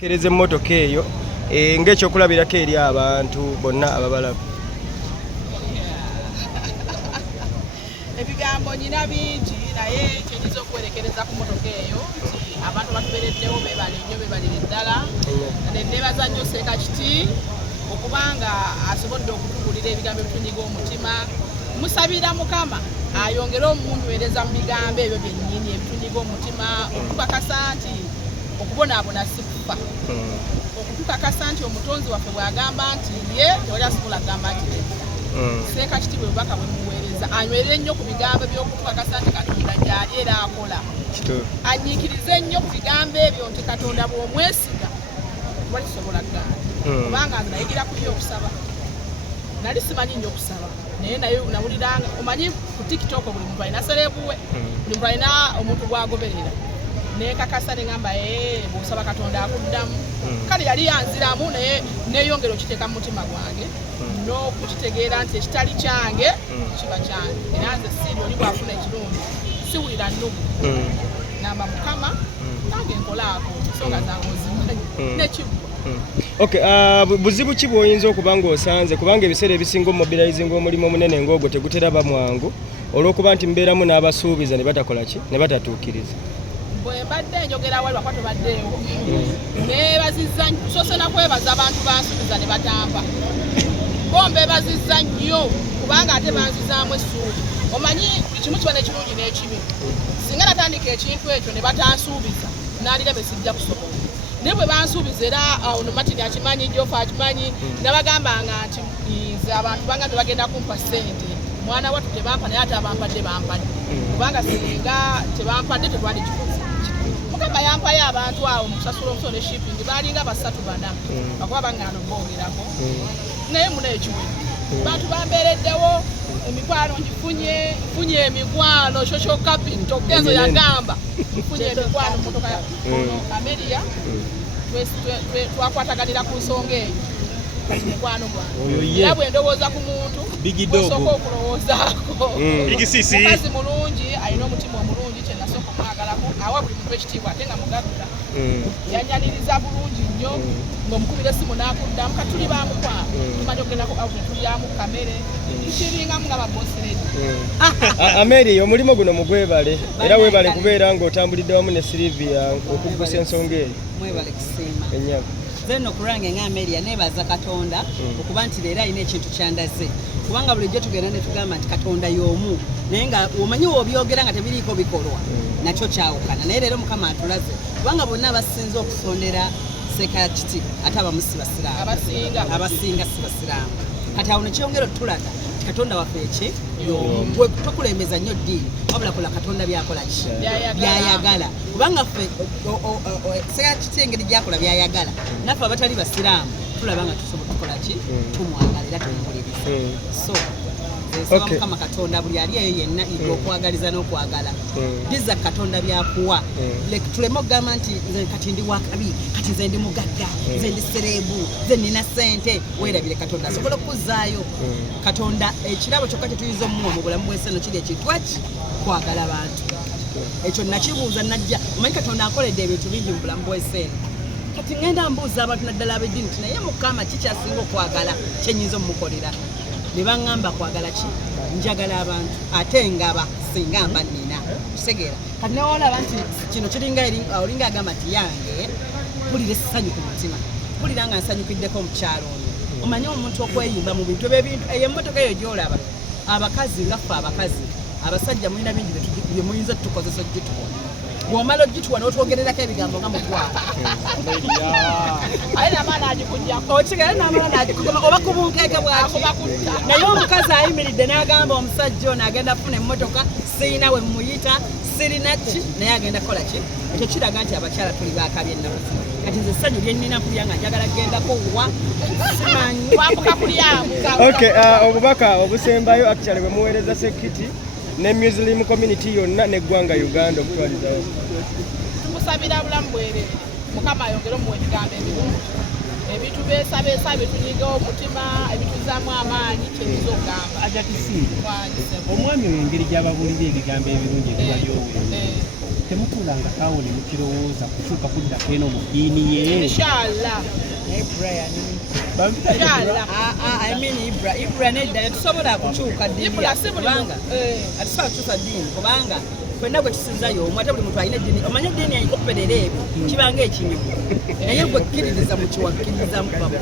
Kereze emmotoka eyo ng'ekyokulabirako eri abantu bonna ababalaba. Ebigambo nyina bingi naye kyenyiza okwerekereza ku mmotoka eyo nti abantu batubeereddewo beebale nnyo beebalire ddala neneebaza nnyo Ssekakiti okubanga asobodde okutugulira ebigambo ebitunyiga omutima. Musabira Mukama ayongere omuntuweereza mu bigambo ebyo byennyini ebitunyiga omutima okutukakasa nti okubonaabona si kufa, okutukakasa nti omutonzi waffe bw'agamba nti ye tewali asobola kugamba nti Ssekakiti bwe bubaka bwe muweereza anywerere nnyo ku bigambo by'okutukakasa nti Katonda gy'ali era akola, anyiikirize nnyo ku bigambo ebyo nti Katonda bw'omwesiga tewali kisobola kugamba. Kubanga nze nayigira ku byo okusaba, nali simanyi nnyo okusaba naye naye nawuliranga, omanyi ku TikTok buli muntu alina serebuwe, buli muntu alina omuntu gw'agoberera. Nekakasa neŋŋamba bw'osaba Katonda akuddamu. Kale yali yanziramu naye neeyongera okiteeka mu mutima gwange n'okukitegeera nti ekitali kyange kiba kyange. Era nze siiri oli bw'afuna ekirungi siwulira nnugu, namba Mukama nange nkolaako ensonga zange ozimanyi n'ekiggwa. Okay, buzibu ki bw'oyinza okuba ng'osanze kubanga ebiseera ebisinga omobilizinga omulimu omunene ng'ogwo teguteraba mwangu olw'okuba nti mbeeramu n'abasuubiza ne batakola ki ne batatuukiriza. Bwe mbadde njogera wali wakati baddeewo neebazizza soose nakwebaza abantu bansuubiza ne batampa, bo mbeebazizza nnyo kubanga ate banzizaamu essuubi. Omanyi buli kimu kiba n'ekirungi n'ekibi. Singa natandika ekintu ekyo ne batansuubiza naalireme sijja kusobola, naye bwe bansuubiza era ono Martin akimanyi, Jofa akimanyi, nabagambanga nti nze abantu banga bagenda kumpa ssente, mwana wattu tebampa naye ate abampadde bampadde, kubanga singa tebampadde tetwandikikoze. Mukama yampayo abantu awo mu kusasula omusolo ne shipping baalinga basatu bana bakuba baŋŋaana obogerako naye muna ekiwere bantu bambeereddewo emikwano nfunye emikwano shosho kapito Kenzo yagamba nfunye emikwano mmotoka Ameria twakwataganira ku nsonga eyo kati mukwano gwange era bwe ndowooza ku muntu osooka okulowoozaako mukazi mulungi alina omutima omulungi kyenasooka omwagalako awa buli muntu ekitiibwa ate nga mugagula yanyaniriza bulungi nnyo ng'omukubira essimu n'akuddamu kati tuli bamukwano tumanyi okugendako tulyamu kamere nkiringamu nga babosiredi. Ameri omulimu guno mugwebale era weebale kubeera ng'otambulidde wamu ne Silivia okuggusa ensonga eyo. Mwebale kusiima ennyabo zeno kurange nga Amelia neebaza Katonda okuba nti leero alina ekintu kyandaze, kubanga bulijjo tugenda ne tugamba nti Katonda y'omu naye nga omanyi w'obyogera nga tebiriiko bikolwa nakyo kyawukana, naye leero Mukama atulaze kubanga bonna abasinze okusondera Ssekakiti ate abamu si basiraamu, abasinga si basiraamu. Kati awo nekyongera otulaga nti Katonda waffe eki y'omu, tokulembeza nnyo ddiini wabula kola Katonda byakola ki byayagala, kubanga ffe Ssekakiti engeri gyakola byayagala naffe abatali basiraamu tulaba nga tusobola tukola ki tumwagala era tumuwuliriza. So nsaba Mukama Katonda buli ali eyo yenna iga okwagaliza n'okwagala biza Katonda byakuwa tuleme okugamba nti nze kati ndi wakabi, kati nze ndi mugagga, nze ndi serebu, nze nina ssente. Weerabire Katonda asobola okuzzaayo. Katonda ekirabo kyokka kyetuyinza omuwa mu bulamu bw'ensi eno kiri ekintu ki kwagala abantu. Ekyo nakibuuza najja omanyi Katonda akoledde ebintu bingi mu bulamu bw'ensi eno. Kati ngenda mbuuza abantu naddala ab'eddiini nti naye Mukama kikyasinga okwagala kyenyinza omumukolera? Ne baŋŋamba kwagala ki? Njagala abantu ate ngaba singa mba nnina kusegeera. Kati nawe olaba nti kino kiringa olinga agamba nti yange mpulira essanyu ku mutima, mpulira nga nsanyukiddeko omukyalo ono. Omanyi omuntu okweyimba mu bintu eyo emmotoka eyo gy'olaba abakazi ngaffe abakazi abasajja mulina bingi bye muyinza tukozesa ogituwa, bw'omala ogituwa n'otwogererako ebigambo nga mutwala Aye n'amaana agikugyako okitegera n'amaana n'agikugoma oba ku bunkeeke bwaki. Naye omukazi ayimiridde n'agamba omusajja ono agenda kufuna emmotoka sirina we muyita sirina ki naye agenda kukola ki? Ekyo kiraga nti abakyala tuli baakabi ennaku. Kati nze essanyu lye nnina kulya nga njagala kgendako wa simanyi wambuka kulyamu. Okay, obubaka obusembayo actually bwe muweereza Ssekakiti ne Muslim community yonna n'eggwanga Uganda okutwalizayo. Tumusabira bulamu bwerere, Mukama ayongere omuwa ebigambo ebirungi, ebitubeesabeesa bitunyiga omutima, ebituzaamu amaanyi kyebiza okugamba. Omwami w'engeri gy'ababuulira ebigambo ebirungi ebibalyowe temutuulanga kaawo ne mukirowooza kukyuka kuddako eno mu ddiini ye inshallah Ibra nedda tetusobola kukyuka ddiini kubanga atusobola kukyusa ddiini kubanga fenna gwe kisinzayo omu ate buli muntu alina eddiini omanye eddiini yayikoperera ebyo kibanga ekinyumu naye gwe kkiririza mu kiwakkiririza mubamu